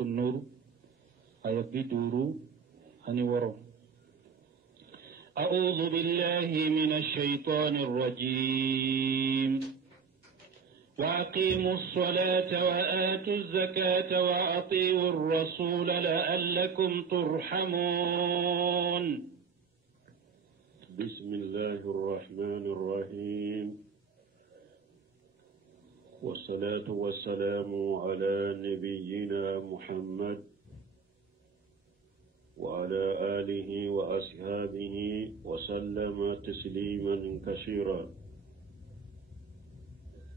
النور آية بدورو هني ورو. أعوذ بالله من الشيطان الرجيم. وأقيموا الصلاة وآتوا الزكاة وأطيعوا الرسول لعلكم ترحمون. بسم الله الرحمن الرحيم. والصلاة والسلام على نبينا محمد وعلى آله وأصحابه وسلم تسليما كثيرا.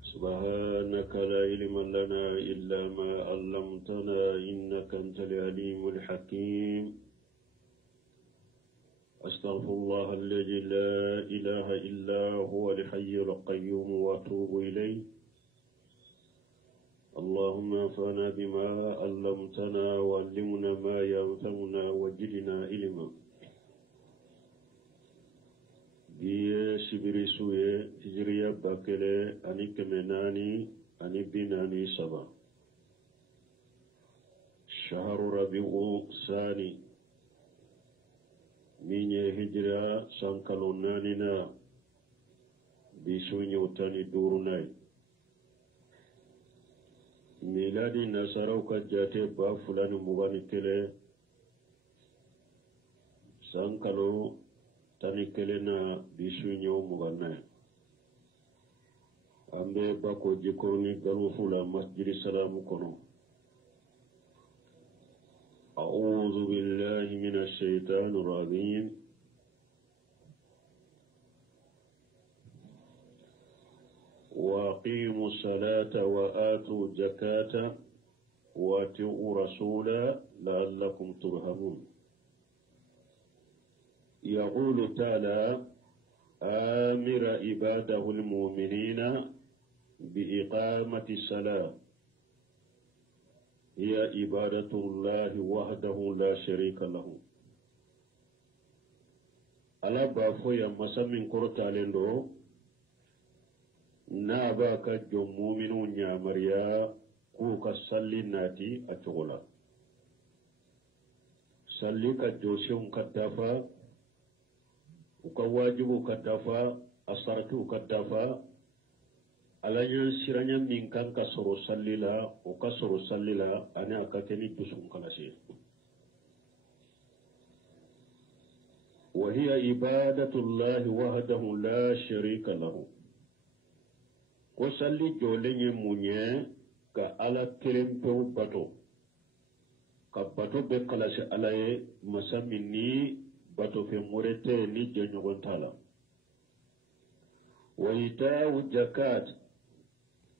سبحانك لا علم لنا إلا ما علمتنا إنك أنت العليم الحكيم. أستغفر الله الذي لا إله إلا هو الحي القيوم وأتوب إليه. اللهم انفعنا بما علمتنا وعلمنا ما ينفعنا وزدنا علما. سبري سوية هجرية باكلة أني كمناني أني بناني سبا. شهر ربيع ثاني من هجرة سانكالونانينا بسوي نيوتاني دورناي. ميلادي نصارو كجاتي با فلان مغاني كله سانكالو tani kelena bisunyo mugana ambe bako jikoni galufula masjid salam kono. أعوذ بالله من الشيطان الرجيم. وأقيموا الصلاة وآتوا الزكاة وأطيعوا رسولا لعلكم ترحمون. يقول تعالى آمر عباده المؤمنين بإقامة الصلاة هي عبادة الله وحده لا شريك له. ألا بافويا مسامين كرتا لندو ناباك جو مؤمنون يا مريا كوكا صلي ناتي أتغلا صلي كجوشيون كتافا ukawajibu kadafa asaratu kadafa alanya siranya minkan kasoro sallila ukasoro sallila ani akateni dusun kalasi. وهي عبادة الله وحده لا شريك له. وصلي جولين منيه كالا كريمبو باتو كباتو بكالاسي على مسامني bato fe murete ni jenyogon tala. Wa ita'u zakat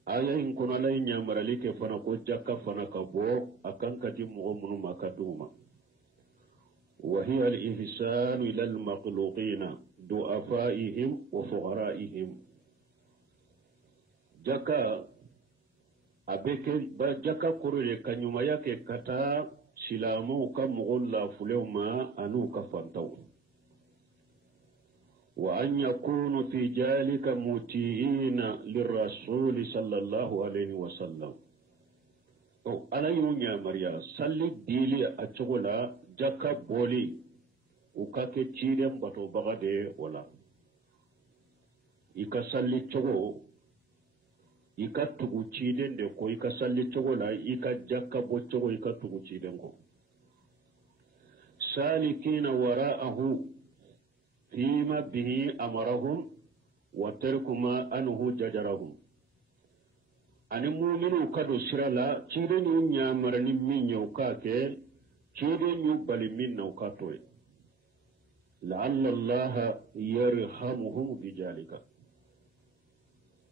ayahin kuna lai nyamaralike fana ko jaka fana kabo akan kati mu'minu makaduma. Wa hiya al-ihsanu ila al-makhluqina du'afaihim wa fuqaraihim. Jaka abeke ba jaka kurule kanyuma yake kata silamu ka mugolla fulewma anu ka fantaw wa an yakunu fi jalika mutiina lirrasul sallallahu alayhi wa sallam. O alayunya mariya salli dili achogola jaka boli ukake chidem bato bagade wala ika salli chogo ika tugu chiden de ko ika salli chogola ika jaka bo chogo ika tugu chiden ko salikina wara'ahu fima bihi amarahum wa tarkuma anhu jajarahum. ani mu'minu kado sirala chiden nya marani minyo kake chiden yu bali minna ukatoy la'alla Allah yarhamuhum bijalika.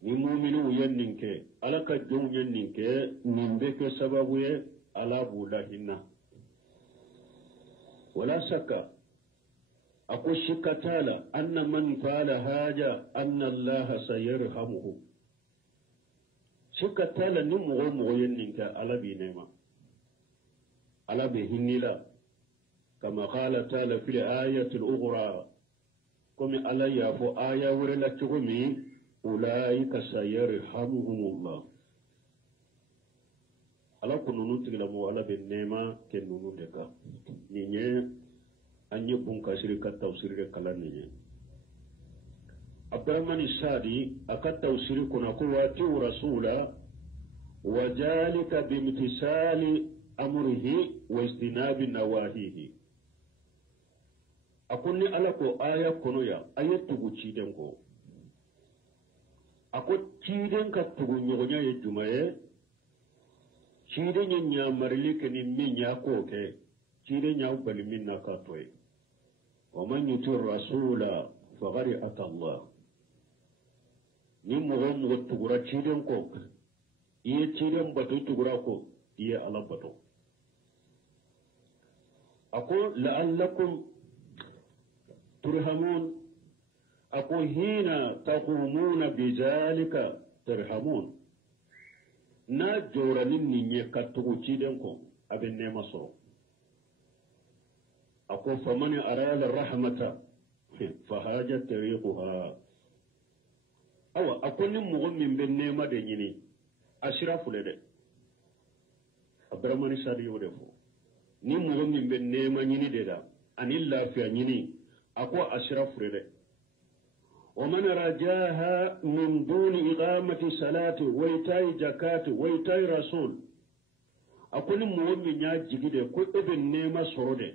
ni mu'minu yenninke alaka jom yenninke nimbeke sababu ye ala bulahinna ولا شك أقول شكتالا أن من فعل هذا أن الله سيرحمه. شكتالا نمغو مغينك على بينما على بهنلا كما قال تعالى في الآية الأخرى كم على يفو آية ورلا تغمي أولئك سيرحمهم الله. على kununu tigilamo ala be nema ke nunu de ka ninye anye bunka shirika tawsirire kala ninye abramani sadi akat tawsiri kuna ko wati rasula wajalika bimtisali amrihi wa istinabi nawahihi akunni ala ko aya kono ya ayatugu ciden ko ako ciden ka tugu nyogonya ye jumaye ciden nya marli ke ni minya ko ke ciden nya bali minna ka toy wa man yutir rasula faqad ata Allah ni mo tugura ciden ko iye ciden batu tugura ko iye ala batu ako la'allakum turhamun ako hina taqumuna bizalika turhamun na joranin ninye katugu ciden ko abin nema soro ako faman arala rahmata fahaja tariquha awa akoni mugo min be nema de nyini ashrafu le de abramani sadi yode fo ni mugo min be nema nyini de da anil lafiya nyini ako ashrafu le de ومن رجاها من دون إقامة صلاة ويتاي زكاة ويتاي رسول أقول مؤمن يجيده كل ابن نيما سرده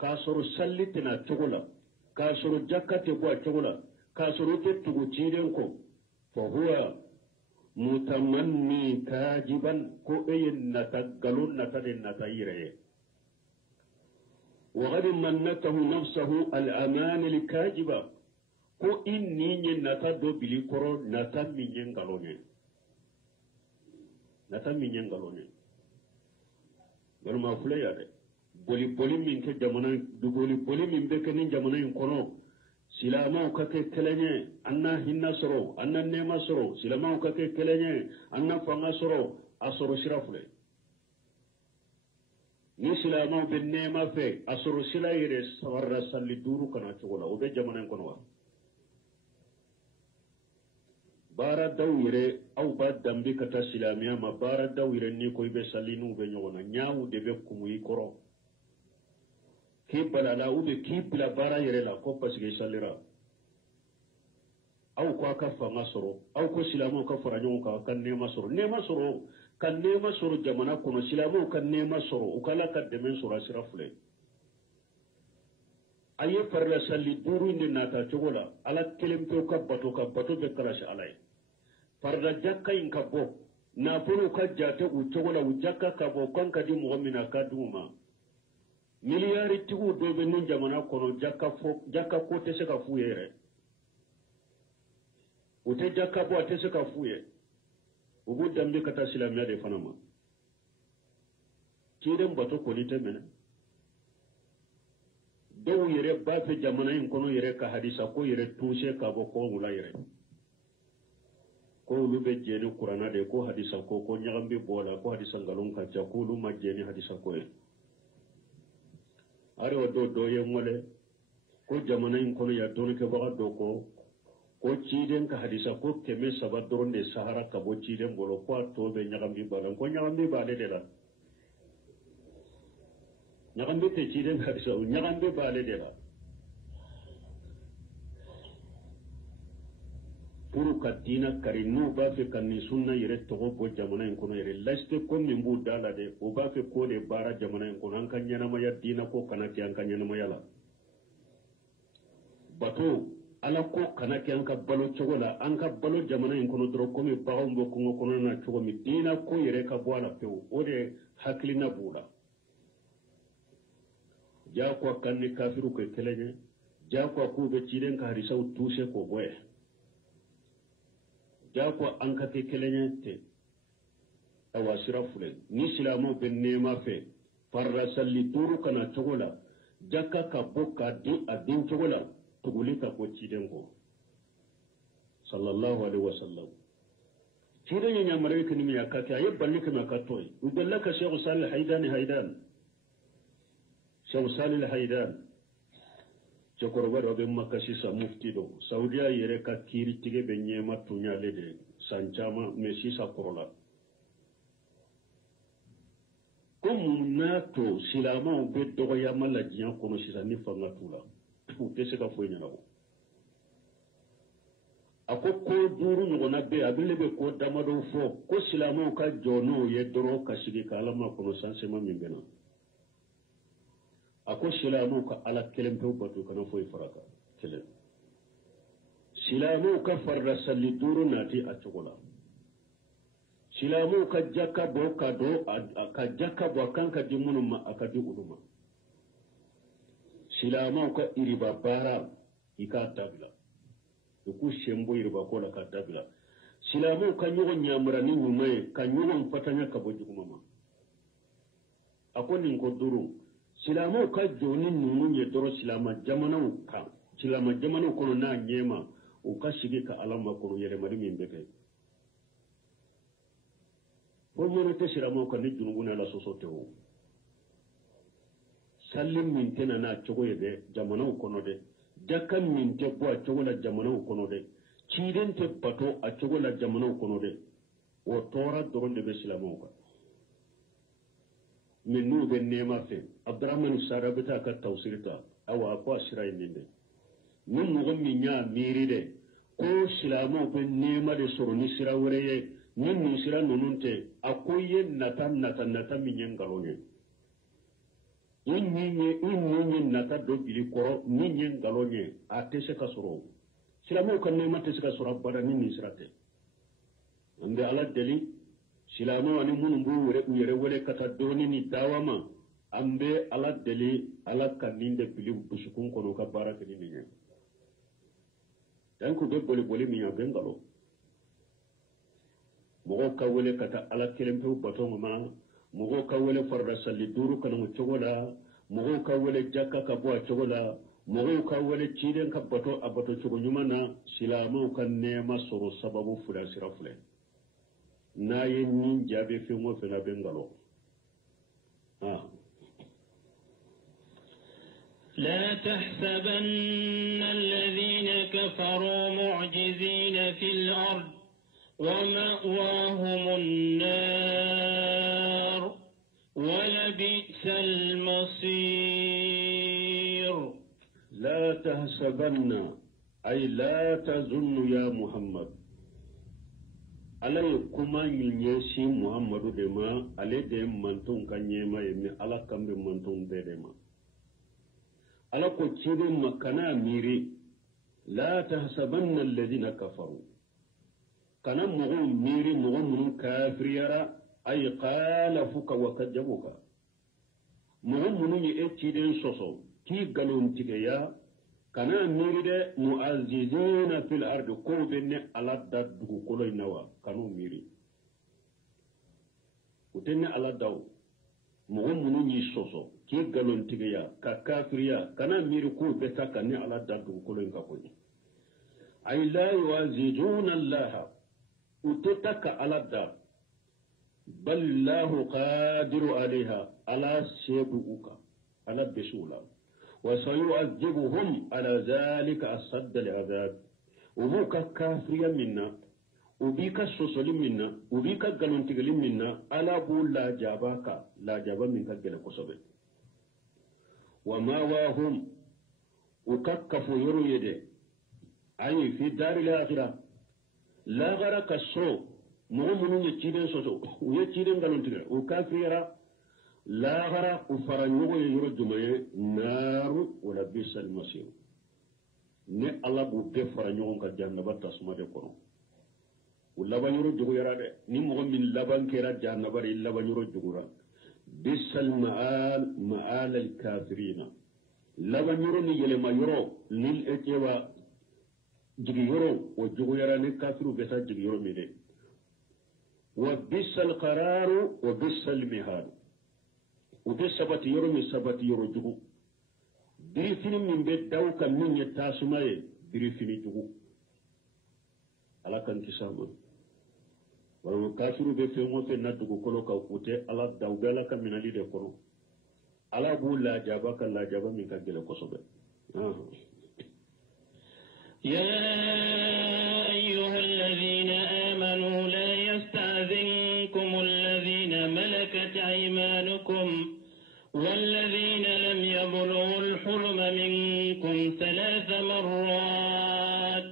كاسر سلتنا تقولا كاسر زكاة بوا تقولا كاسر تتقو تيرنكو فهو متمني كاجبا كو اين نتقلون نتدن نتايره وغد منته نفسه الأمان الكاجبا ko inni nye nata do bili koro nata minye ngalone garma fule ya de boli min ke jamana dugoli boli min be kenin jamana in kono silama ka ke kelenye anna hinna soro anna nema soro silama ka ke kelenye anna fanga soro asoro shirafule ni silama be nema fe asoro sila yire sawarra salli duru kana chogola o be jamana in kono wa bara dawire au ba dambi kata silamiya ma bara dawire ni ko ibe salinu be nyona nyaawu de be kumu ikoro ki balala u be ki bla bara yere la ko pasige salira au ko aka fanga soro au ko silamu ka fara nyon ka kan nema soro kan nema soro jamana kono silamu kan nema soro ukala ka demen soro asirafule aye farla salli duru ni nata chogola ala kelempe ka bato be kala sha alay farda jakka in ka bo na fulu ka jata u chogola u jakka ka bo kan ka di mu'mina ka duma miliyari tigu do be nun jamana kono jakka ko te se ka fuyere u te jakka bo te se ka fuye u bu dambe kata silamiya de fanama kiden bato ko ni temene dow yere ba fe jamana in kono yere ka hadisa ko yere tuse ka bo ko mula yere ko lu be jeni qur'ana de ko hadisa ko nyagambe bola ko hadisa ngalon ka ja ko lu ma jeni hadisa ko e are do ye mole ko jamana in kono ya don ke baga do ko ciden ka hadisa ko keme sabadoron de sahara ka bo ciden bolo ko to be nyagambe bala ko nyagambe bale de la nyagambe te ciden hadisa nyagambe bale de la puru ka dina kari nu ba fe kan ni sunna yere to bo jamana en kono yere laste ko min bu dala de o ba fe ko de bara jamana en kono an kan nyana ma ya dina ko kana ki an kan nyana ma yala bato ala ko kana ki an ka balo chogola an ka balo jamana en kono dro ko mi bawo mbo ko kono na chogo mi dina ko yere ka bo ala pe o de haklina bula ja ko kan ni kafiru ko kelenye ja ko be ciden ka harisa tuse ko boye jako an ka ke kelenye te awa sirafule ni silamo be nema fe farra salli turu kana togola jakka ka boka di adin togola tuguli ka ko ciden ko sallallahu alaihi wasallam ciden nya mare ke ni ya ka ta yebballi kana ka toy udallaka shaykh salih haydan shaykh salih haydan Chokorobaro be makasi sa mufti do Saudia yere ka kiri tige be nyema tunya lede sanchama mesisa korola comme nato silama be dogo ya mala jiyan kono sisani fanga tula u tese ka foyi nyana ako ko duru nyogona be abile be ko damado fo ko silama ka jono ye doro ka sigi ka alama kono sansema mimbena ako silama ka ala kelempe batu kana foyi faraka kelen silama ka farra salli duru nati atogola silamu ka jakka bo kado ka jakka bo kanka dimunu ma akadi uluma silamu ka iriba bara ika tabila ku shembo iriba ko la ka tabila silamu ka nyogo nyamra ni nyume ka nyogo patanya ka boju mama akoni ko duru silamu ka joni nunu ye doro silama jamana ka silama jamana ko na nyema o ka shige ka alama ko yele mari min beke Bomero te silamo ka ni junubuna la sosote o sallim min tena na chogo yede jamana ukono de jakka min te bo a chogo la jamana ukono de chiden te pato a chogo la jamana ukono de o tora doron de be silamo ka min nu be nema fe abdurrahman sarabita ka tawsirita awa ko asira yinde min mo min nya miri de ko silamo be nema de soro ni sira wore nin nusira nununte akoye nata minyen galonye inye nata do bili koro minyen galonye atese kasoro silamo kan ne mate sika sura bada ni nisirate ande ala deli silamo ani munumbu yere wele kata doni ni dawama ambe ala deli ala kaninde bili busukun kono ka baraka ni minyen dan ko be boli minya bengalo mogo ka wele kata ala kelempe batongo ma mogo ka wele farda salli duru kana mo chogola mogo ka wele jakka ka bo chogola mogo ka wele chiden ka bato abato chogo nyumana silamo kan nema soro sababu fula sirafule na yin jabe fi mo fe na bengalo لا تحسبن الذين كفروا معجزين في الأرض ومأواهم النار ولبئس المصير لا تحسبن أي لا تظن يا محمد على كما ينسي محمد دما على دم منتون كنيما يمي على كم منتون بدما على كتير مكانا ميري لا تحسبن الذين كفروا kana mogo miri mogo munun kafiriyara ay qalafuka wa kadjabuka mogo munun ye etiden soso ki galon tigeya kana miri de muazzizina fil ardi ko benne ala daddu ko loy nawa kanu miri utenne ala daw mogo munun yi soso ki galon tigeya ka kafiriya kana miri ko beta kanne ala daddu ko loy ngako ay la yuazzizuna allaha utotaka ala da ballahu qadiru alaiha ala sebuka ala bisula wa sayu'adhibuhum ala zalika asadda al'adab ubuka kafriya minna ubika sosoli minna ubika galontigali minna ala bu la jabaka la jaba min kagele kosobe wa ma wahum ukakkafu yuru yede ayi fi daril akhirah la gara kaso mo munu ye ciden soto ye ciden galon tigre o kafira la gara u faranyogo ye yoro jumaye naru wala bisal masir ne allah bu be faranyogo ka jannaba tasuma de kono u laban yoro jugo yara de ni mo min laban kera jannaba ri laban yoro jugura bisal ma'al al kafirina laban yoro ni yele ma yoro lil ekewa jigi yoro o jugo yara ne kafiru besa jigi yoro mede wa bisal qararu wa bisal mihad o be sabati yoro mi sabati yoro jugo biri fini min be daw kan min ye tasumaye biri fini jugo ala kan kisama wala kafiru be fe mo fe nadugo kolo ka kute ala dawgala ka minali de kono ala bu la jaba kan la jaba min ka gele kosobe يا أيها الذين آمنوا لا يستأذنكم الذين ملكت أيمانكم والذين لم يبلغوا الحلم منكم 3 مرات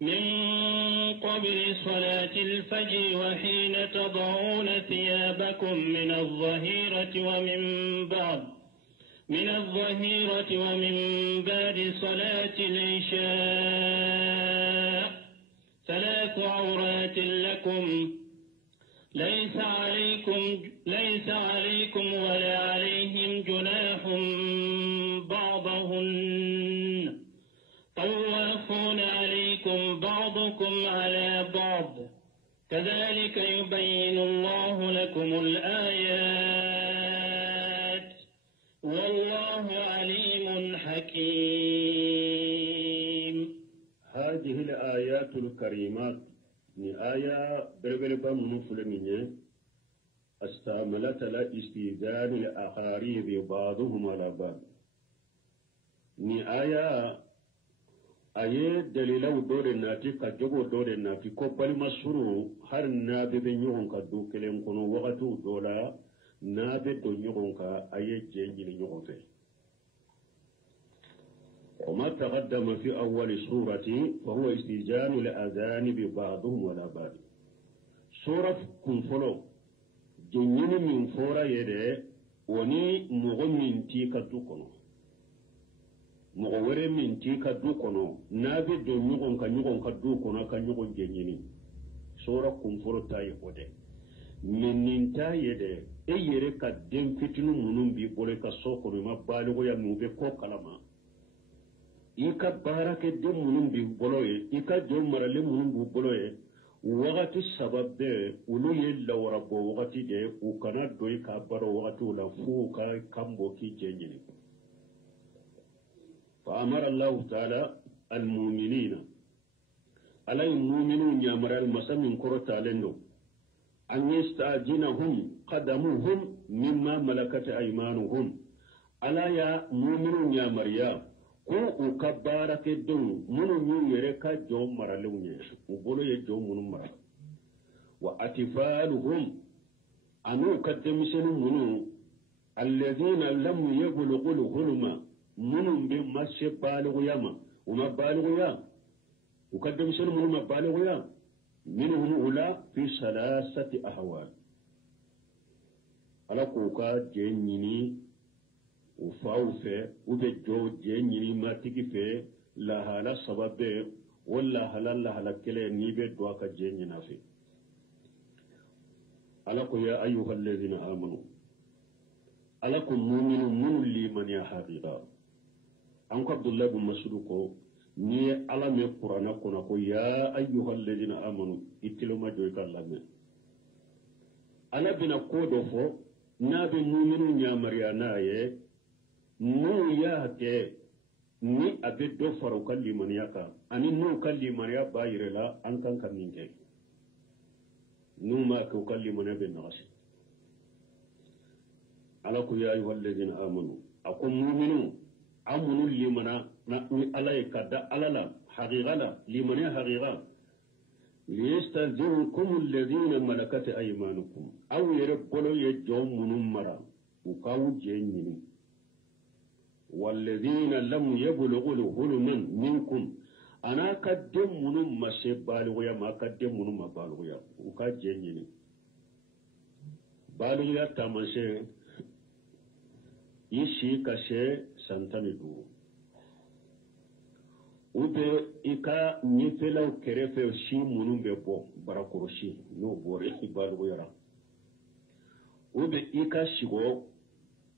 من قبل صلاة الفجر وحين تضعون ثيابكم من الظهيرة ومن بعد صلاة العشاء 3 عورات لكم ليس عليكم ولا عليهم جناح بعضهن طوافون عليكم بعضكم على بعض كذلك يبين الله لكم الآيات والله عليم حكيم. هذه الآيات الكريمات ni aya berbere ba mun fulminye استعملت لاستئذان الأقارب بعضهم على بعض ni aya aye dalilau dole nati ka jogo dole nati ko palma suru har na be nyon ka du kelen kono wakatu dola na be do nyon ka aye jengi ni nyon fe وما تقدم في أول سورة فهو استئذان الأذان ببعضهم ولا بعض سورة كنفلو جنين من فورا يده وني مغمين تيكا دوكونو مغوري من تيكا دوكونو نابي دو نيغون كا دوكونو كا نيغون جنيني سورة كنفلو تاي ودي من ننتا يده ايري كا دين فتنو منون بي بولي كا سوكونو ما بالغو يا نوبي كو كلاما ika barake de munun bi boloye ika jo marale munun bu boloye wagati sababbe ulu ye lawra bo wagati de u kana do ka baro wagati la fu ka kambo ki jenjini fa amara Allah ta'ala al mu'minina alay mu'minun yamara al masamin korota lendo an yastajinahum qadamuhum mimma malakat aymanuhum ala ya mu'minun yamariya ko u ka baara kɛ denw minnu y'u yɛrɛ ka jɔn maralenw ye u bolo ye jɔn minnu mara wa atifaluhum an'u ka denmisɛnnin minnu alladhina lam yablughul hulma minnu bɛ ma se baaligoya ma u ma baaligoya u ka denmisɛnnin minnu ma baaligoya minhum ula fi salasati ahwal ala k'u ka jɛ ɲini u faw fɛ u bɛ jɔ jɛ ɲini matigi fɛ lahala sababe o lahala kɛlɛ n'i bɛ don a ka jɛ ɲina fɛ ala ko ya ayyuhal ladhina amanu ala ko mu'minu minnu limaniya haqiqa an ko Abdullah bin Mas'ud ko ni ala me qur'ana kɔnɔ ko ya ayyuhal ladhina amanu itiloma jɔ ka lamɛn ala bina ko dɔ fɔ n'a bɛ mu'minu ɲamariya n'a ye n'u y'a kɛ ni a bɛ dɔ fara u ka limaniya kan ani n'u ka limaniya b'a yɛrɛ la an kan ka min kɛ n'u m'a kɛ u ka limaniya bɛ nagasi ala ko ya ayyuhal ladhina amanu a ko mu'minu an minnu limana ni ala ye ka da ala la haqiqa la limaniya haqiqa liyastazirkum alladhina malakat aymanukum aw yɛrɛ bolo ye jɔn minnu mara u k'aw jɛ ɲini والذين لم يبلغوا الحلم منكم أنا قدم من ما بالغيا ما قدم من ما بالغيا وكجنيني بالغيا تمشي يشي كشي سنتني دو ube ika nyefelaw kerefe shi munun be bo barakoroshi no bore balغيا ube ika shigo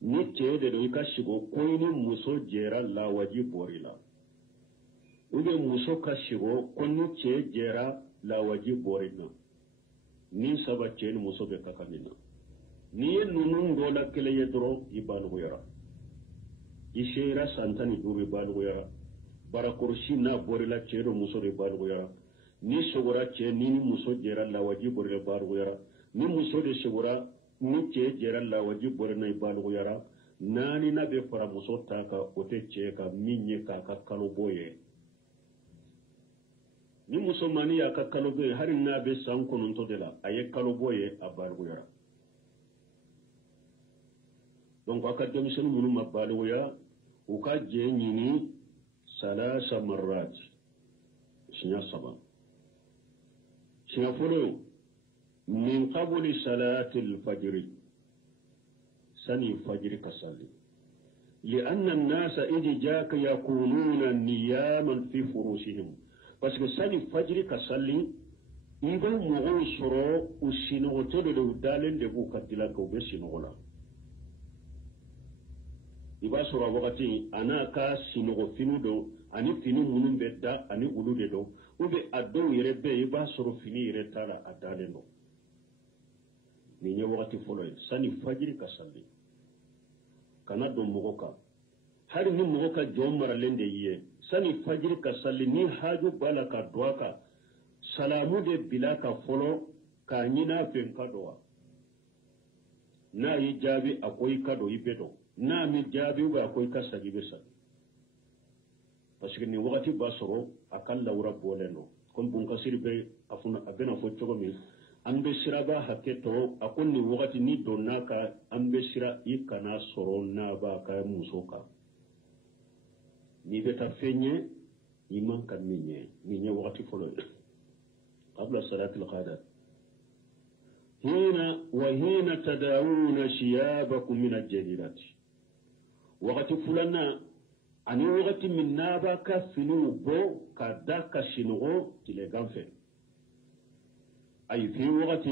ni ce da ika shigo koyini muso jera la waji borila ube muso ka shigo konni ce jera la waji borina ni saba ce ni muso be kakamina ni ye nunun dola kele ye doro ibalu yara ishera santani dubi balu yara barakurshi na borila ce do muso de balu yara ni shogora ce ni muso jera la waji borila balu yara ni muso de shogora ni ce jera la waji borina ibalu yara nani na be fara muso taka ote ce ka minye ka kalo boye ni muso mani ya ka kalo boye hari na be san kononto de la aye kalo boye abalu yara donc aka demsen munu mabaloya uka je nyini salasa marrat sinya saba sinya folo min qabli salati al-fajr sani fajr kasali لأن الناس إذا جاك يكونون نياما في فروشهم بس سني فجر كسلي إذا مغو سرو وسينو تلو دالين دبو كتلا كوبي سينولا إذا سرو وقتي أنا كا سينو فينو دو أني فينو منو بدا أني أولو دو وبي أدو يربي إذا سرو فيني يرتالا أدالين دو نيني وقتي فلوين سني فجر كسلي kana don mogo ka har ni mogo ka jom maralen de yiye sani fajir ka salli ni haju bala ka doa ka salamu de bila ka folo ka nyina fen ka doa na yi jabi akoy ka do ibedo na mi jabi ga akoy ka sagi besa parce que ni wakati basoro akalla wura boleno kon bun kasir be afuna abena fo chogo mi ambe sira ba haketo akon ni wakati ni donaka ambe sira ikana soro na ba ka musoka ni beta fenye iman kan minye wakati folo qabla salati al-qada hina tadawuna shiyabakum min al-jadirat wakati fulana ani wakati min naba ka finu bo kada ka shinugo tile ganfe أي في وقت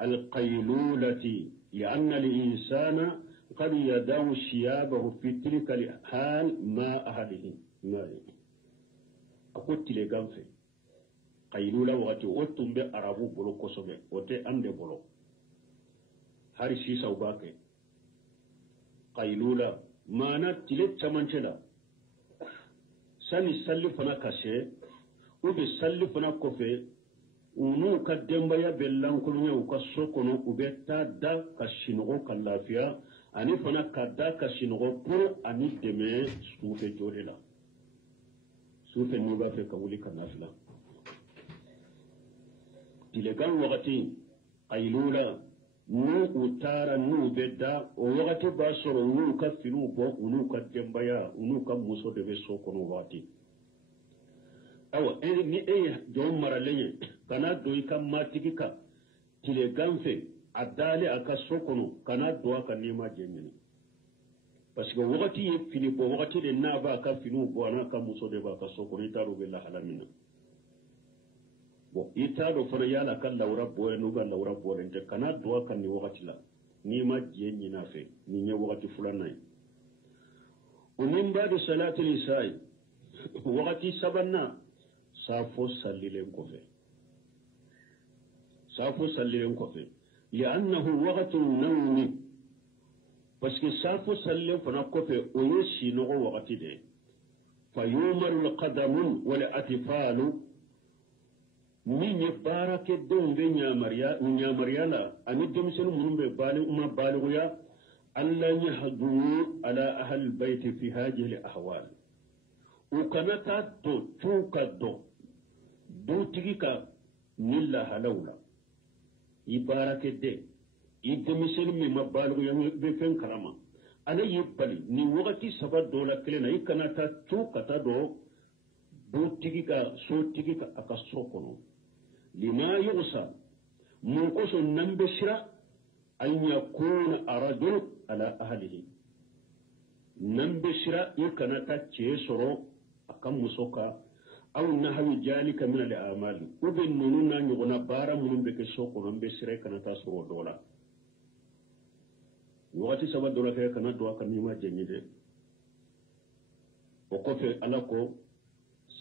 القيلولة لأن الإنسان قد يداو شيابه في تلك الحال ما أهله أقول تلقام في قيلولة وقت وقتم بأرابو بلو كسوبة وقت أمد بلو هاري سيسا وباكي قيلولة مانا تلت تمانشلا ساني سلفنا كاسي وبي سلفنا كوفي unu ka dembaya bellan kulnya u ka sokono ubetta da ka shinogo ka lafiya ani fana ka da ka shinogo pour ani deme sufe jorela sufe ni ba fe ka wuli ka nafila dilegan wakati qaylula nu utara nu bedda o wakati ba soro nu ka finu bo unu ka dembaya unu ka muso debe sokono wakati awa ni jom maralenye kana doyi ka matigi ka tile ganfe adale aka sokono kana doa ka nima jenyini parce que wakati ye fini bo wakati de na ba ka finu bo ana ka muso de ba ka sokono itaro be la halamina bo itaro fara yala kan laura bo no ga laura bo lente kana doa ka ni wakati la nima jenyina fe ni nye wakati fulana unim ba de salati lisai wakati sabanna safo sallilen kofe li'annahu waqtu an-nawm parce que safo sallen fana kofe o yeshi no waqti de fayumaru al-qadam wal atfalu min yabaraka donge nyamariya la ani demsen mun be bali umma baliya alla yahdu ala ahli al-bayt fi hadhihi al-ahwal ukanata to tuka do tigika nilla halawla ibarake de idemisil mi mabalu yang be fen karama ala yibali ni wakati sabat dola kelena ikanata tuka ta do tigika so tigika akasokono lima yusa mun koso nambe shira an yakuna arajul ala ahlihi nambe shira ikanata chesoro akam musoka aw nahawi jalika min al-a'mal ubin nununa nyugona bara munum be ke soko non be sire kana ta soro dola wati sabab dola ke kana do kan nima jenyide o ko fe alako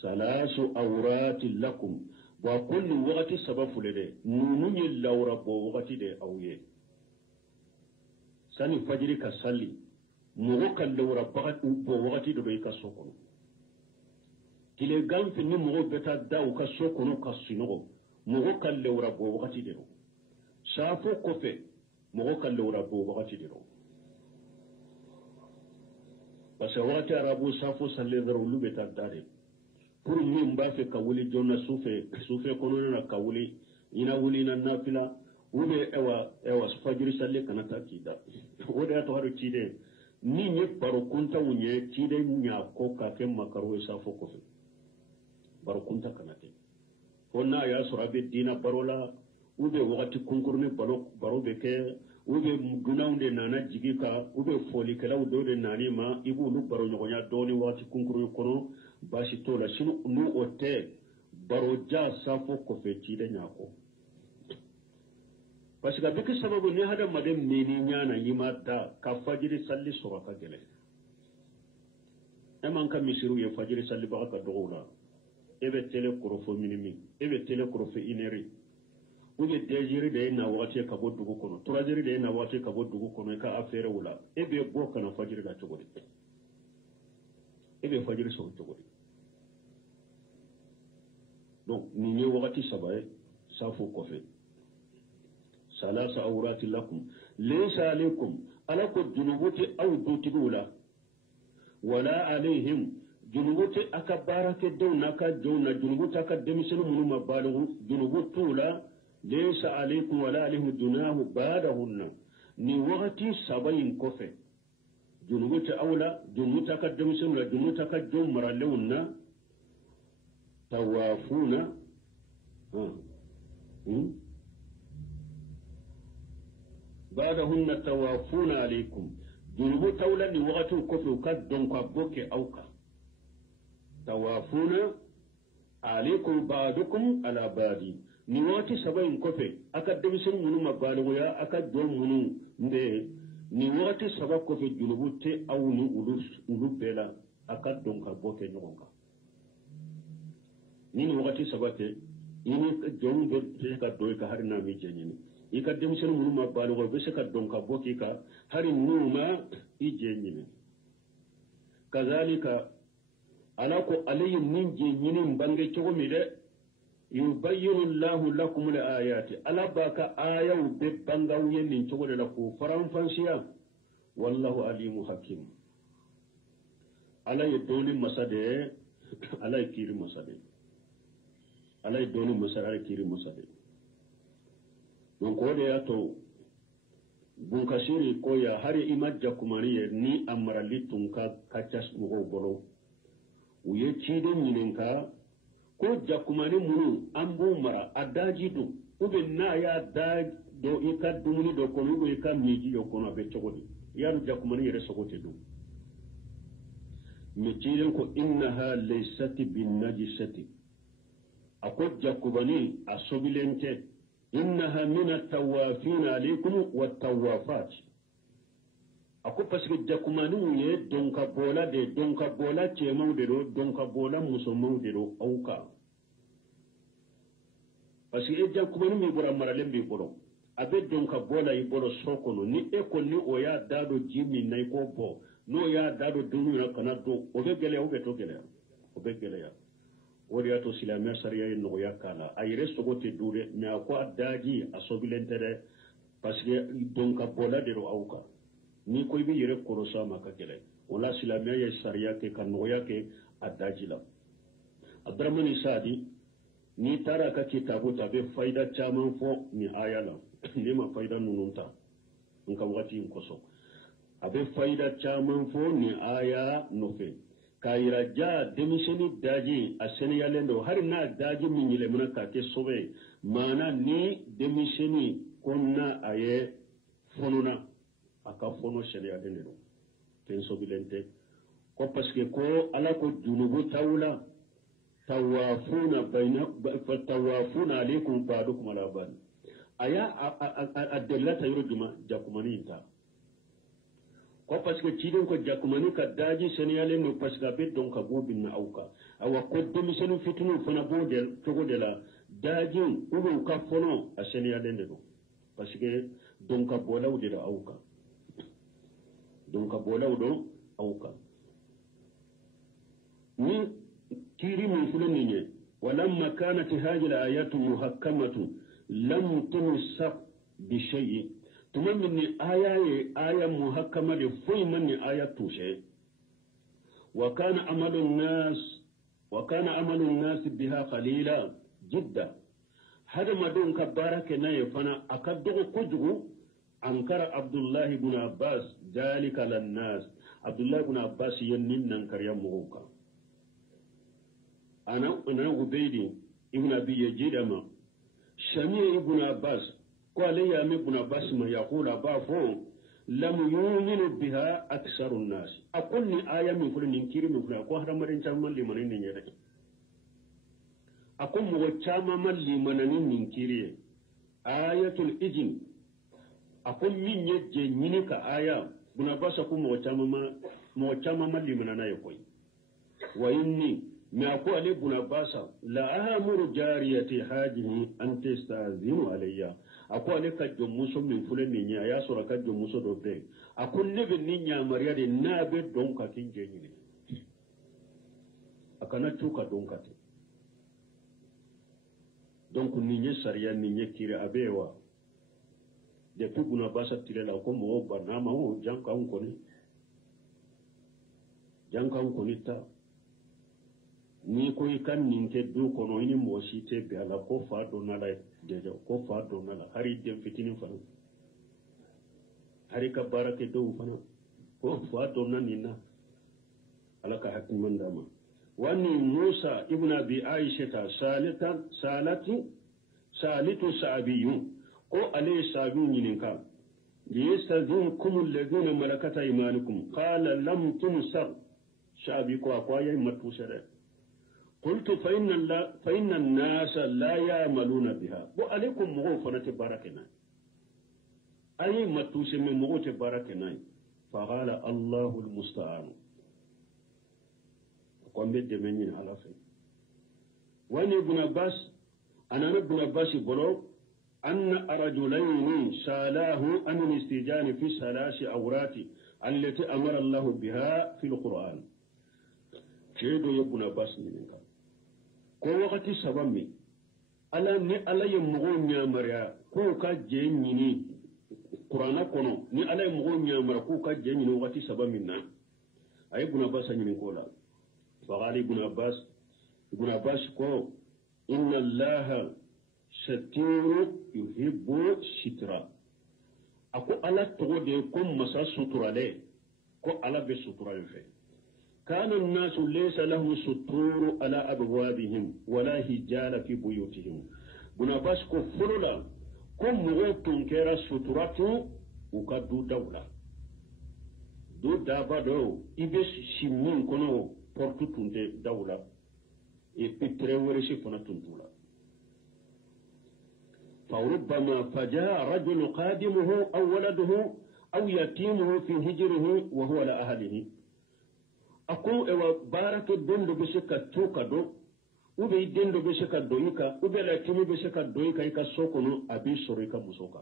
salasu awrati lakum wa kullu waqti sababu lede nunu ni lawra bo waqti de awye sani fajiri ka salli mu kan lawra bo waqti do be ka soko tile ganfi ni mogo beta daw ka sokono ka sinogo mogo kalle wura bo wakati dero safo kofe mogo kalle wura bo wakati dero parce wakati arabu safo salle dero lu beta dare pour mi mbafe ka wuli jonna sufe kono na ka wuli ina wuli na nafila ube ewa fajiri salle kana ta kida o da to hado kide ni ne baro kunta unye kide nya ko ka ke makaro isa fo ko fe baro kunta kana te fonna ya surabe dina barola ube wakati kunkurni baro be ke ube gunaunde nana jigika ube foli kala udode nani ma ibu lu baro nyogonya doni wakati kunkurni kono bashi tola shinu nu ote baro ja safo ko fe kide nyako parce que biki sababu ni hada madem meni nyana yimata ka fajiri salli suraka gele eman ka misiru ye fajiri salli baka dogola ebe tele korofo minimi ebe tele korofo ineri uje dejiri de na wati ka bo dugu kono turajiri de na wati ka bo dugu kono ka afere wala ebe bo kana fajiri da togori ebe fajiri so togori donc ni ne wakati sabaye safo kofe salasa awrati lakum laysa alaykum alako junubuti aw dutibula wala alayhim junubuti akabarake dawna ka jawna junubuti aka demisenu munuma balu junubutula laysa alaykum wala alayhim dunahu badahunna ni waqti sabayin kofe junubuti awla junubuti aka demisenu la junubuti aka jawmara lewna tawafuna بعدهن توافون عليكم جنوب تولا لوقت كفر قد دونك بوك أوكا توافون عليكم بعضكم على بعض نواتي سبعين كفر أكاد دمسن منو مبالغيا أكاد دون منو نواتي سبع كفر جنوب تي أو نو بلا أكاد دونك بوك نوكا نواتي سبع تي ini jom be ka doy ka har na mi jenini ika demsen munu ma balugo be se ka don ka boki ka hari numa i jenini kazalika ala ko alayhim min jenini bange chogo mi de yubayyinu Allahu lakum al-ayati ala baka ayaw be bangaw yen chogo de la ko faram fansiya wallahu alimu hakim ala yedoni masade ala kiri masade alay doni masarare kiri masade donc wode yato bunkasiri ko ya hari imajja kumani ni amarali tunka kachas mugo bolo uye chide nyininka ko jakumani munu ambu mara adaji du ube na ya da do ika dumuni do kono ube ika miji yo kono be chogodi yaru jakumani yere sogote du mechire ko innaha laysat bin najisati أقول جاكوباني أصبلنك إنها من التوافين عليكم والتوافات أقول بس جاكوباني دونك بولا دي دونك بولا تيمو ديرو دونك بولا مسلمو ديرو أوكا بس جاكوباني ميبورا مرالين بيبورو أبي دونك بولا يبورو سوكونو ني إيكو ني أويا دادو جيمي نايكو بو نو يا دادو دونو ينكنا دو أوبي جليا أوبي تو جليا أوبي جليا woriyato silamia sariya no yakala ayre sogote dure mi akwa daji asobilentere parce que donc bola de ro awka ni koy bi yere korosa maka gele wala silamia ya sariya ke kan no yake adaji la abdurrahman sadi ni tara ka kitabu tabe faida chaman fo ni ayala ni ma faida nununta nka wati nkoso abe faida chaman fo ni aya nofe kayira ja demiseni daji a seneyalendo hari na daji min yile muna ka ke sobe mana ni demiseni konna aye fonuna aka fono seneyalendo do ten sobilente ko parce que ko ala ko junubu tawla tawafuna bayna tawafuna alaykum ba'dukum ala ba'd aya adellata yurjuma jakumani inta ko parce que tidon ko jakumani ka daji seniyale no parce que be don ka bobin na auka awa ko demisenu fitinu fana bodel togo de la daji ubu ka fono a seniyale ndo parce que don ka bola de la auka don ka bola do auka ni tiri min fulani ne walamma kanat hadhihi al-ayatu muhakkamatu lam tunsaq bi shay'in tuma minni aya muhakkama de foy manni aya tushe wa kana amalu nas biha qalila jidda hada madun ka barake naye fana akaddo kujugu أنكر عبد الله بن عباس ذلك للناس عبد الله بن عباس ينن ننكر يمغوكا أنا عبيد ابن أبي يزيد أما سمع ابن عباس قال يا ابن عباس ما يقول أبافون لم يؤمن بها أكثر الناس أقول لي آية من فلان ننكر من فلان أقول هذا مرين تمام لمن ننكر أقول موتشاما من لمن ننكر آية الإذن أقول من يجي نينك آية ابن عباس أقول موتشاما من لمن ننكر وإني ما أقول ابن عباس لا أمر جاريتي هذه أن تستأذن عليها أقول لك جموسو من فلان نينيا يا سورة كجموسو دوبين أقول نبي نينيا مريادي نابي دونكا كينجيني أكنا توكا دونكا دونك نينيا سريا نينيا كيري أبيوا depuis ابن عباس تللا أقول مو برنامه هو جانكا كوني تا ni ko kan ninke du kono ini mo site be ala ko fa do na la deja ko fa do na la hari de fitinin fa hari ka barake do fa ko fa do na nina ala ka hakiman dama wani Musa ibn Abi Aisha ta salitu sabiyu ko alayhi sabiyu nininka yastazunkum alladhina malakata imanukum qala lam tunsar shabi ko akwaya matusare قلت فإن الناس لا يعملون بها وعليكم مغفرة باركنا أي ما تسمى مغفرة باركنا فقال الله المستعان قم بالدمين على خير وأن ابن عباس أنا ابن عباس يقول أن رجلين سالاه عن الاستئذان في ثلاث أورات التي أمر الله بها في القرآن كيدو ابن عباس منك ko wakati sabami ala ni ala ye mogo nyamara ko ka je nyini qur'ana kono ni ala ye mogo nyamara ko ka je nyini wakati sabami na ay ibn abbas nyini ko la faqali ibn abbas ko inna allaha shatiru yuhibbu shitra ako ala to de ko masa suturale ko ala be suturale fe كان الناس ليس لهم ستور على أبوابهم ولا هجال في بيوتهم بناباس كفرلا كم مغوتون كيرا ستراتو وكادو دولة دو دابا دو إبس شمين كنو portu tunde dawla e pitre ورشي فنا تنتولا فربما فجاء رجل قادمه أو ولده أو يتيمه في هجره وهو لأهله أكو إوا بارك دندو بشكا توكا دو ube dendo be shaka doyika ube la kimi be shaka doyika ika sokono abi sorika musoka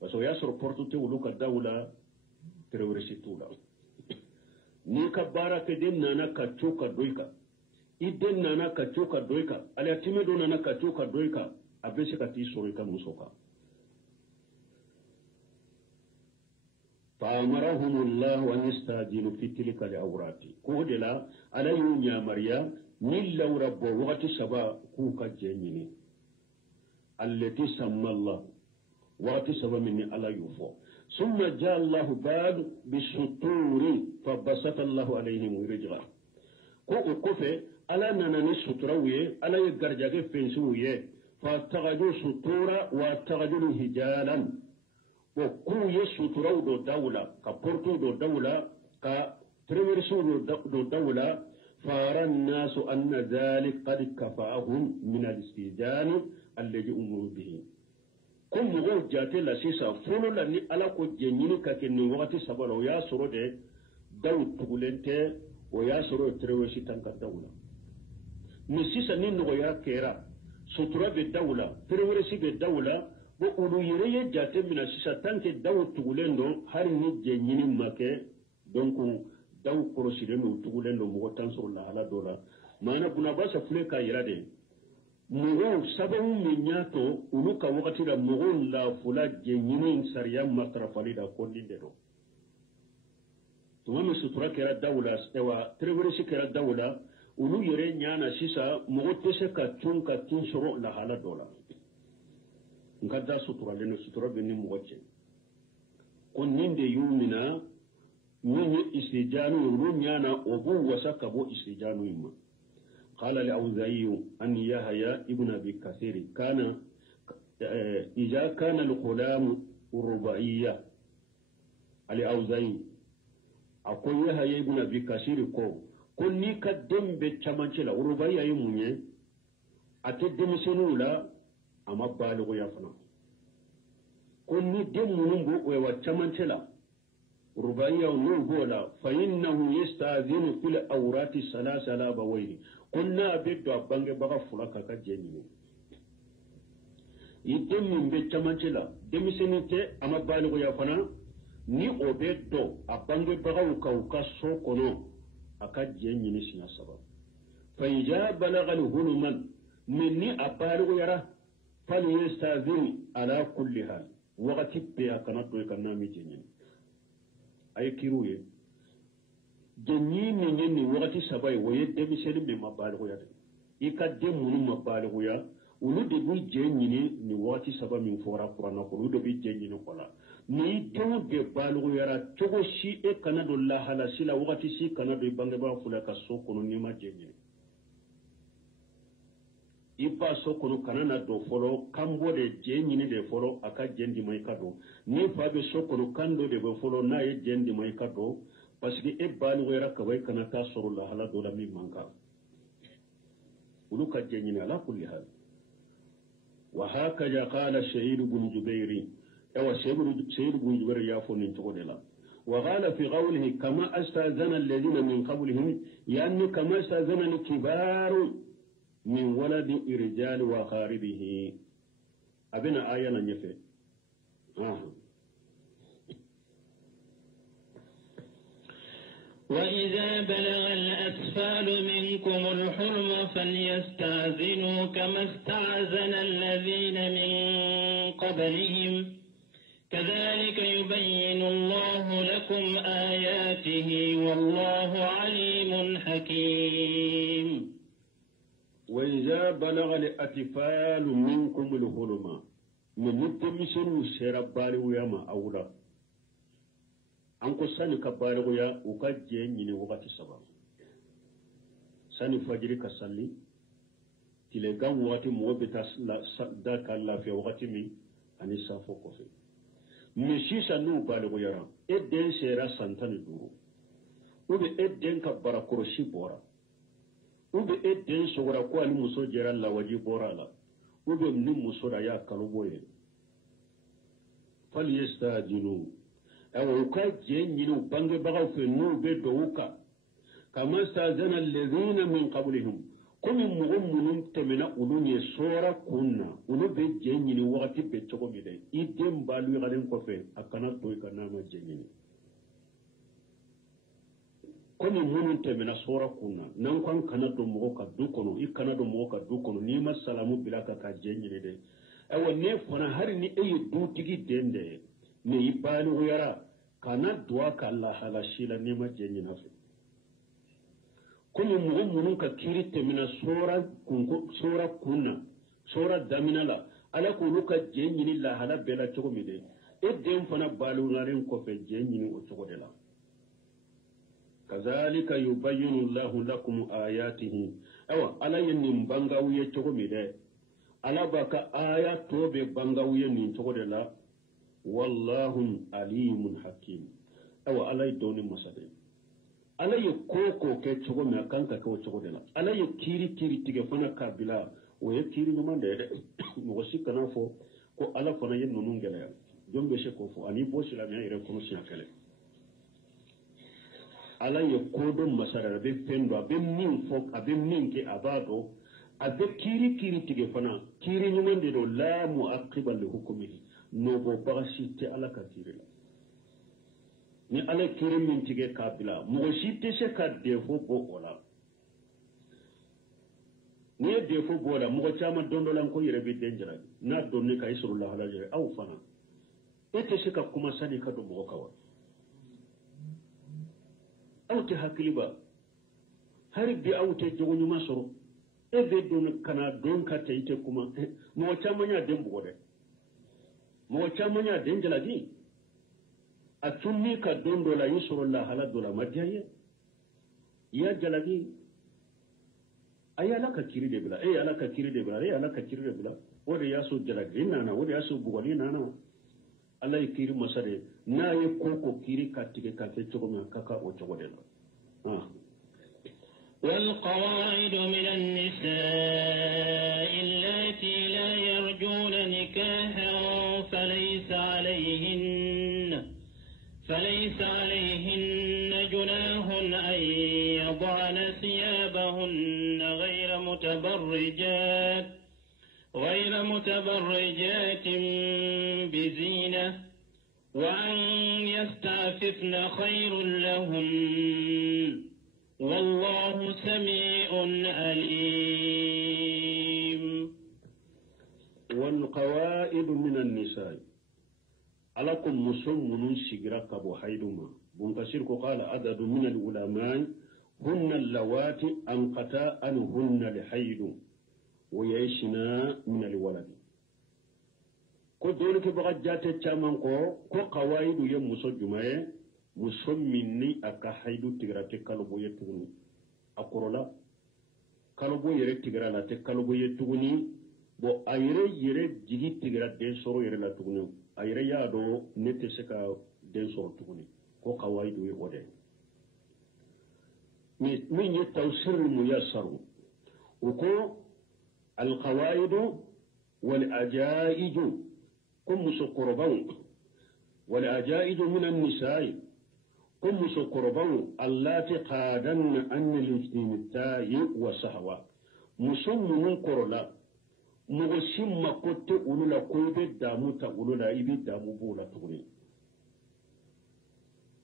baso ya sor portu te uluka dawla terroriste tula ni ka baraka den nana ka choka doyika iden nana ka choka doyika ala kimi do nana ka choka doyika abi shaka ti sorika musoka فأمرهم الله أن يستعجلوا في تلك الأوراق كودلا على يوم يا مريم نيلا رب وقت سبا كوكا جنيني التي سمى الله وقت سبا مني على يوفو ثم جاء الله بعد بالسطور فبسط الله عليهم رجلا كوكوفي على نانني سطروي على يغرجاغي فنسوي فاتخذوا سطورا واتخذوا هجالا وكو يسطروا دو دولة كبورتو دو دولة كتريورسو دو دولة فارى الناس أن ذلك قد كفاهم من الاستئذان الذي أمروا به كم نقول جاتي لسيسا فلو لني ألا كو جنيني كاكني وقت سبا لو ياسرو دي دو تقولنتي وياسرو تريورسي تنك الدولة مسيسا نينو يا كيرا سطرة بالدولة تريورسي بالدولة bo ulu yere jate mina sisa tanke daw tugulendo har ni jenyini make donc daw korosire no tugulendo mo tan so la hala dola mana buna basa fule ka yirade mo sababu minyato ulu ka wakati da mo la fula jenyini sariya makra falida ko dinde do tuma sutura kera dawla ewa trevere kera dawla ulu yere nyana sisa mo tese ka tunka tin soro la hala dola nkadda sutura lene sutura be ni mogoce kon ninde yumina ni istijanu runyana obu wasaka bo istijanu imma قال الأوزاعي أن يحيى ابن أبي كثير كان إذا كان الغلام الرباعية الأوزاعي أقول يحيى ابن أبي كثير كون نيكا دم بتشامانشلا الرباعية يموني أتدم سنولا أما بالغ يفنا كون ني دم منبو وتشامانشلا الرباعية ونوبولا فإنه يستأذن في الأورات الثلاثة لا بويه كنا بدو أبانج بغا فلاكا كجيني يدم من بيتشامانشلا دم سنوتي أما بالغ يفنا ni obedo abange baga ukauka sokono akaje nyini sinya sabab fa ija balagha al-hulman minni abalu yara fal yastazin ala kulli hal waqti be akana to kana mi jenyi ay kiruye jenyi ni nyini waqti sabai waye debi sedi be mabalu yara ikadde munu mabalu ya ulu de bu jenyi ni waqti sabai min fora qur'ana ko ulu de bi jenyi ni kola ni demu be balugo yara cogo si e kana do la hala sila wakati si kana do bange ba fula ka sokono ni ma jenye iba sokono kana na do folo kambo de jenyi ni de folo aka jendi mai kado ni fa be sokono kando de be folo na e jendi mai kado parce que e balugo yara ka way kana ta soro la hala do la mi manka ulu ka jenyi ni ala kulli hal wa hakaja qala shahid ibn jubairi سيد بن جبير يافون تقوللا وقال في قوله كما استاذن الذين من قبلهم يعني كما استاذن الكبار من ولد الرجال وقاربه أبنا آية نجفة وإذا بلغ الأطفال منكم الحلم فليستأذنوا كما استأذن الذين من قبلهم كذلك يبين الله لكم آياته والله عليم حكيم وإذا بلغ الأطفال منكم الحلم من متمسن سيربالي وياما أولا أنكو ساني كبالي ويا وكاجين يني وقت السبب ساني فجري كسالي تلقام وقت موبتا داك الله في وقت مي أني سافو كوفي misisa nu baligo yara edden sera santani duru ube edden ka barakoroshi bora ube edden sogora ko ali muso jera la waji bora la ube ni muso da ya kaluboye fal yastadilu aw ka jenyinu bange baga fe nu be douka kama stazana alladhina min qablihim komi mu'minun temena ulunye sora kunna ulu be jenyini wakati be chogo mide idem balu galen ko fe akana toy kana ma jenyini komi mu'minun temena sora kunna nan kan kana do mo ka du kono ikana do mo ka du kono ni masalamu bilaka ka jenyini de awa ne fona hari ni e du tigi dende ne ibalu yara kana duwa ka Allah hala shila ne ma jenyina fe komi mu'minun ka kirite mina sura kunna sura damina la ala ko luka jenyini la hala bela chogo mide edem fana balu ngaren ko fe jenyini o chogo de la kazalika yubayyinu Allahu lakum ayatihi awa ala yenni bangawiye chogo mide ala baka aya tobe bangawiye ni chogo de la wallahu alimun hakim awa ala idoni masade ala ye koko ke chogo me kanka ko chogo de la ala ye kiri tige fana kabila o ye kiri nyuma de mo sikka na fo ko ala fana ye nonu ngela ya jombe she ko fo ani bo sila me ire kono siya kale ala ye kodo masara be pendo abe min fo abe min ke abado abe kiri tige fana kiri nyuma de do la muaqiba li hukmihi no bo bagasi te ala ka kiri la ni ala kiri min tige kabila mo shite se ka defo bo ola ni defo bo la mo chama dondolan ko yere bi denjara na donni ka isulullah ala jere aw fana ete se ka kuma sani ka do mo kawa aw te hakiliba har bi aw te jogu nyuma soro e be don kana don ka te ite kuma mo chama nya dembo de mo chamanya denjala di atunni ka dondo la yusuru la haladu la madiye ya jalagi ayala ka kiri de bila ala ka kiri de bila ala ka kiri de bila wode yaso jalagi nana wode yaso bugoli nana Allah kiri masare na ye koko kiri katige ka fe chogo kaka o chogo de والقواعد من النساء اللاتي لا يرجون نكاحا فليس عليهن جناح أن يضعن ثيابهن غير متبرجات بزينة وأن يستعففن خير لهن والله سميع عليم. والقواعد من النساء علىكم مسلم شجرك أبو حيدما بنكسر قال عدد من العلماء هن اللواتي أنقتا أنهن لحيد ويعيشنا من الولد كدولك بغجات التامن كو قواعد يمسو جمعي مسميني أكا حيد تغراتي كالبو يتغني أقرلا كالبو يري تغرالاتي كالبو يتغني بو أيري يري جيجي تغرات دي سورو يري لا تغني ayre yaado nete seka den soro tuguni ko qawaidu e ode min yatawsir muyassaru uko al qawaidu wal ajaiju kum musuqraban wal ajaiju min an nisa'i kum musuqraban allati qadanna an al-istimta'i wa sahwa musummun qurla mogo simma kotte ulula koybe damu ta ulula ibi damu bula tuguni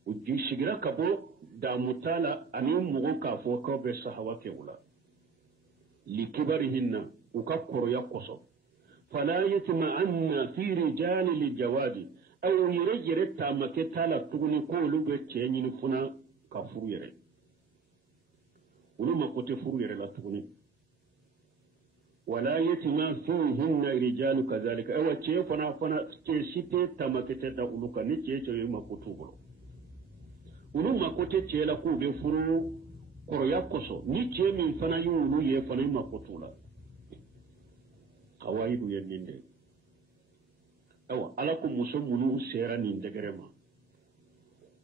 uji shigira kabo damu tala ani mogo ka fo ko be sahawa ke ula likibarihinna ukakoro yakoso fala yatma anna fi rijali lijawadi aw yire tamake tala tuguni ko lube chenyi funa ka furu yere uluma kote furu yere la tuguni ولا يتما فيهن رجال كذلك أو شيء فنا شيء تمكت تقولك نشيء شيء ما كتبه ولو ما كتبت شيء لا كوب يفرو كريا كسو نشيء من فنا يولو يفنا ما كتولا قواعد ينinde أو علىكم مسلمون سيرا نندقرما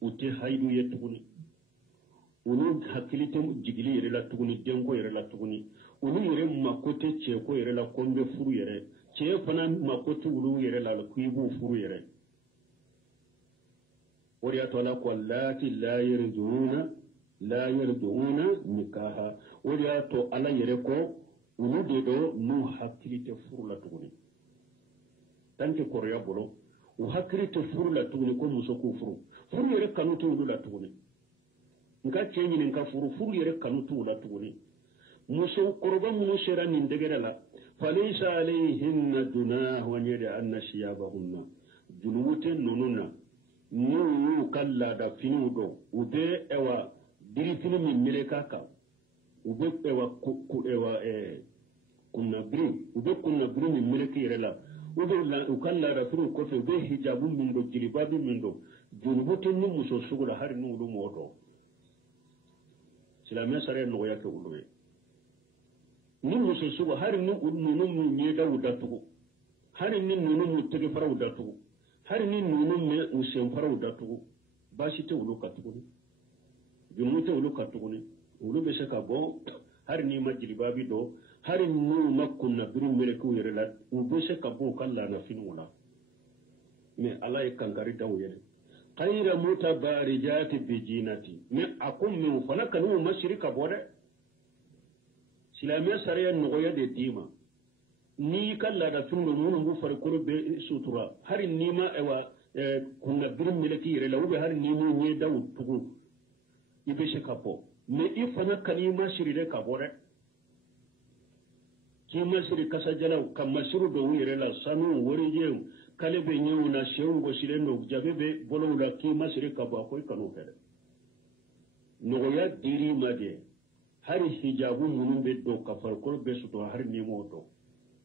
وتي هايدو يتغني ولو حكيلتم جيلي يرلا تغني جنكو يرلا تغني ulu yere makote cheko yere la kombe furu yere che fana makote ulu yere la kuibu furu yere ori atola ko lati la yarduna nikaha ori ato ala yere ko ulu de do nu hakilite furu la tuguni tanke korya bolo u hakilite furu la tuguni ko muso ku furu yere kanutu ulu la tuguni nka chenyi nka furu yere kanutu ulu la tuguni muso qurba munu shera min degerala falaysa alayhinna junah wa yada anna shiyabahunna junubute nonuna nu kalla da finudo ube ewa diri finu min melekaka ube ewa ewa kunna brin min meleki yerela ube la ukalla da finu ko fe be hijabu min do jilibabi min do junubute ni muso sugula har nu do moto silama sare no yake ulwe ni muso sugo hari ni nunu mu nyeda udatugo hari ni nunu mu tege fara udatugo hari ni nunu me usen fara udatugo bashi te ulu katugo ni jumu te ulu katugo ni ulu be shaka bo hari ni majribabi do hari ni makunna biru meleku yerela ube shaka bo kala na finula me alay kankari dawo yele khayra mutabarijati bijinati me akum me fana kanu mashrika bode silamiya sariya nogoya de dima ni kala da funno mun bu far ko be sutura har ni ma ewa kunna birin milaki yere la ube har ni mu ne dawu tugu ibe she kapo me ifana kalima shiride kabore ki masiri kasa jalaw kam masiru do yere la sanu wori jew kale be nyewu na shewu go silendo jabebe bolo la ki masiri kabo ko kanu fere nogoya diri made hari hijabu munun be do kafar ko be suto har ni moto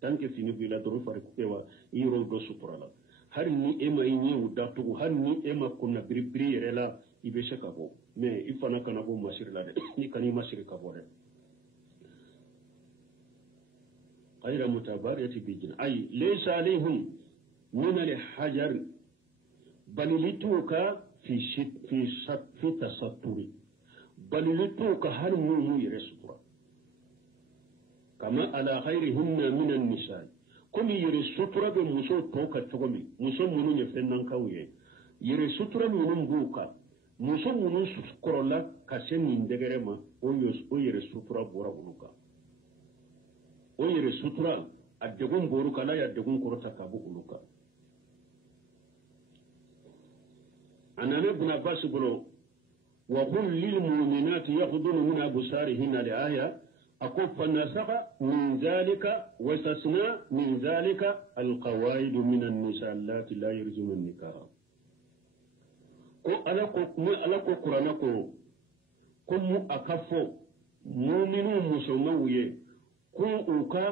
tanke fini bila do far ko wa iro do sutura la hari ni ema inye udatugu hari ni ema kuna biribiri yerela ibeshe kabo me ifana kana bo masir la de ni kani masir kabo de غير متبارية بجن أي ليس عليهم من الحجر بل لتوك في تستر بل لتوك هل مو يرسطر كما على غيرهن من النساء كم يرسطر بمسو توك تغمي مسو منو يفنن كويه يرسطر منو بوكا مسو منو سكرولا كسن يندغرما او يرسطر بورا بوكا o yere sutura a degun boru kala ya degun korota kabu uluka anana ibn abbas bro wa qul lil mu'minati yaghduna min absarihinna li aya aqufa nasakha min zalika wa tasna min zalika al qawaid min an nisa allati la yarjuna an nikah ko ala ko qur'ana ko mu akafo mu'minu musulmawiye ko uka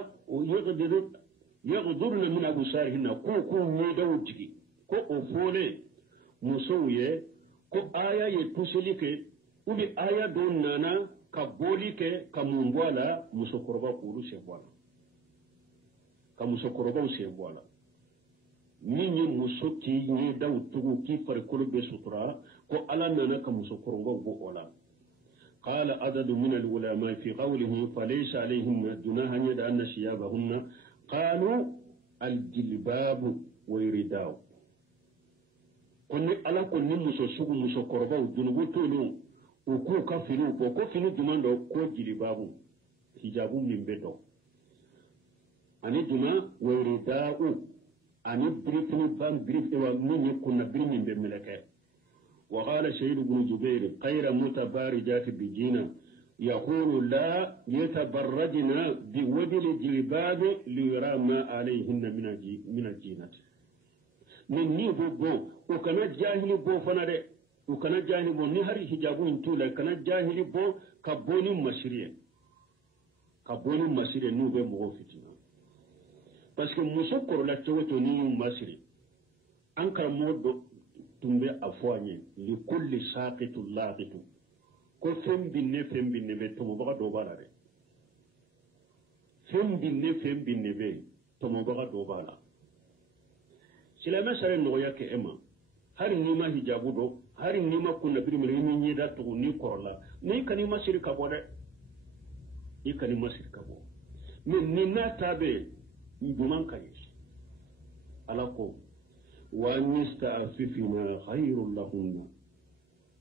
yaghdurna min absarihinna ko ne da wujigi ko ofole musoye ko aya ye tusilike ubi aya don nana ka bolike ka mumbwala musokoroba kuru sebwala ka musokoroba usebwala ninyi musoki ne da wutugu ki farkolo be sutura ko ala nana ka musokoroba go ola قال عدد من العلماء في قوله فليس عليهن جناح أن يدعن ثيابهن قالوا الجلباب ويرداو كوني على كوني مسوسوك مسوكورباو جنوبو تولو وكو كفنو وكو فنو جماندو كو جلبابو حجابو من بيتو أني جنا ويرداو أني بريفنو بان بريف إوا من يكون بريف من بملكة وقال سيد بن جبير غير متبارجات بجينا يقول لا يتبرجن بوجل الجلباب ليرى ما عليهن من الجينة من نيبو بو وكان جاهل بو فنادي وكان جاهل بو نهاري حجابو انتولا كان جاهل بو كبوني مسيري نوبة مغوفتنا parce que muso korola cogoto ni masiri an karamogo tumbe afwanye li kulli saqitu laqitu ko fembinne be tomo baga do bala re fembinne be tomo baga do bala silama sare no yake ema hari ni ma hijabu do hari ni ma kunna bir mele ni nyeda to ni korola ni kani masiri ka bode ni kani masiri ka bo ni na tabe nduman kai alako وأن يستعففنا خير لهن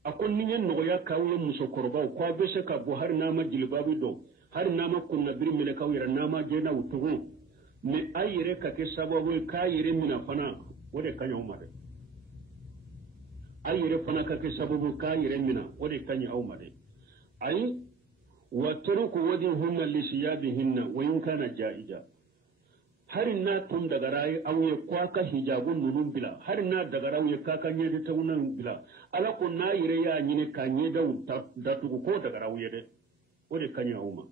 أكون من النغيا كاوي مسكربا وقابسة كابو هر ناما جلبابي دو هر ناما كنا بري ملكاوي ناما جينا وتغو من أي ركا كسبابو كايري من فنا ودي كان يوم مدي أي رفنا كسبابو كايري من ودي كان يوم مدي أي وترك وجههن لثيابهن وإن كان جائزا har na tun daga rayi auye kwaka hijabun nunun bila har na daga rayi kaka nye da taunan bila ala ko na yire ya nyine kanye da tugu ko daga rayi de wode kanya uma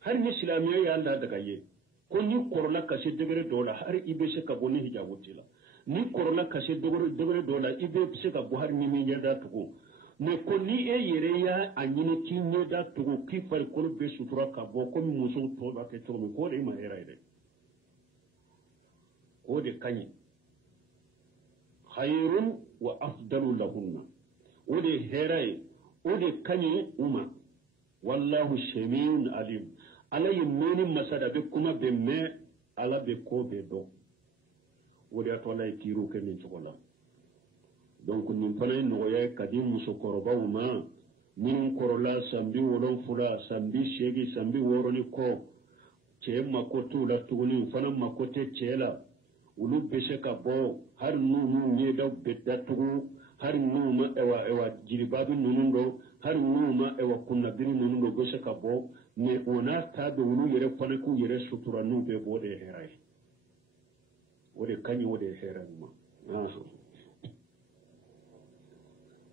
har ni islamiya ya Allah daga ye ko ni korla kashe degere dola har ibe se ka bonni hijabu tila ni korla kashe degere dola ibe se ka bo har ni mi ya da tugu ne ko ni e yire ya anyine kinye da tugu ki far ko be sutura ka bo ko muso to ba ke to ko de ma era ide ko de kanyi khairun wa afdalu lahunna o de herai o de kanyi uma wallahu shamiun alim alay meni masada be kuma be me ala be ko be do o de atola e kiru ke min chokola donc nin fana nogoya kadi muso korobaw ma min korola sambi wolon fula sambi shegi sambi woroni ko ce mako tula tuguni fana mako te cela ulu bese ka bo har nunu nyeda bedda tugu har numa ewa jilibabi nunundo har numa ewa kunabiri nunundo bese ka bo ne ona tabe ulu yere fana ku yere sutura nube bode herai wode kanyi wode herai ma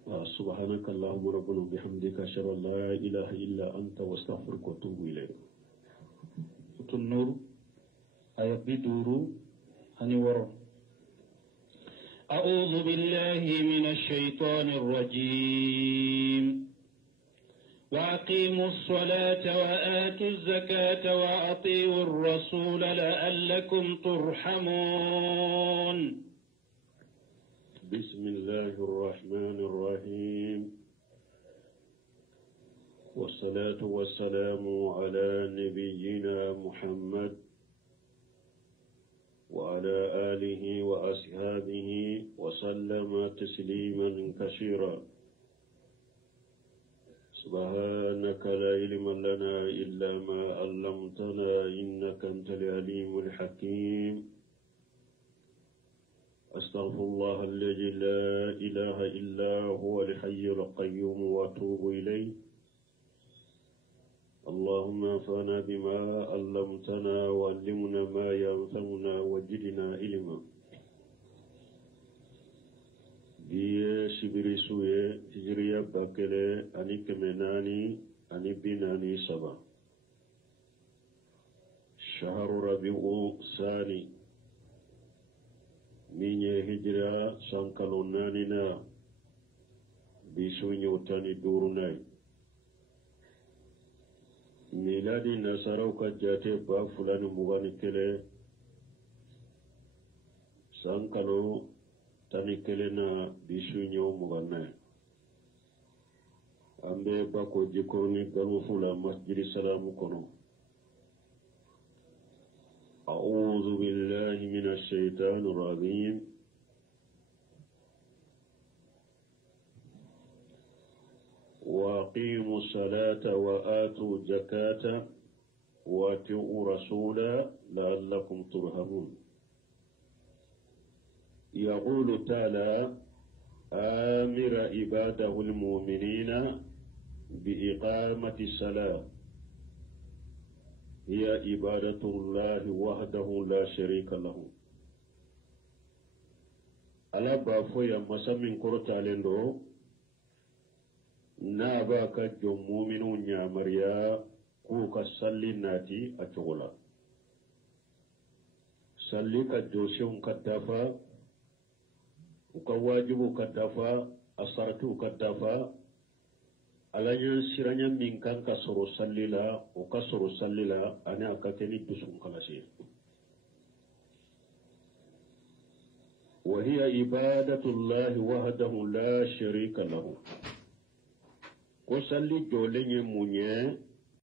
سبحانك اللهم ربنا وبحمدك أشهد أن لا إله إلا أنت واستغفرك وأتوب إليك. النور آية بدورو هني ورو أعوذ بالله من الشيطان الرجيم وأقيموا الصلاة وآتوا الزكاة وأطيعوا الرسول لعلكم ترحمون. بسم الله الرحمن الرحيم والصلاة والسلام على نبينا محمد وعلى آله وأصحابه وسلم تسليما كثيرا. سبحانك لا علم لنا إلا ما علمتنا إنك أنت العليم الحكيم. أستغفر الله الذي لا إله إلا هو الحي القيوم وأتوب إليه. اللهم انفعنا بما علمتنا وعلمنا ما ينفعنا وزدنا علما. biye sibiri suye hijriya bakele ani kemenani ani binani saba shaharu rabi'u sani minye hijra sankalo nanina bisu nyotani durunai miladi nasarau ka jate ba fulani mugani kele sankalo tani kelena bisu nyo muganna ambe bako jikoni galu fula masjid salamu kono. a'udhu billahi minash shaitanir rajim. wa aqimus salata wa atu zakata wa ati'u rasula la'allakum turhamun. يقول تعالى آمر عباده المؤمنين بإقامة الصلاة هي عبادة الله وحده لا شريك له. ألا بافويا مسامين كرتا لندو ناباك جمومنون يا مريا كوكا سلي ناتي أتغلا سلي كجوشون كتافا ukawajibu kadafa asaratu kadafa alanya siranya minkan kasoro sallila ukasoro sallila ani akateni dusun kalasi. وهي عبادة الله وحده لا شريك له. كسلي جولين منيه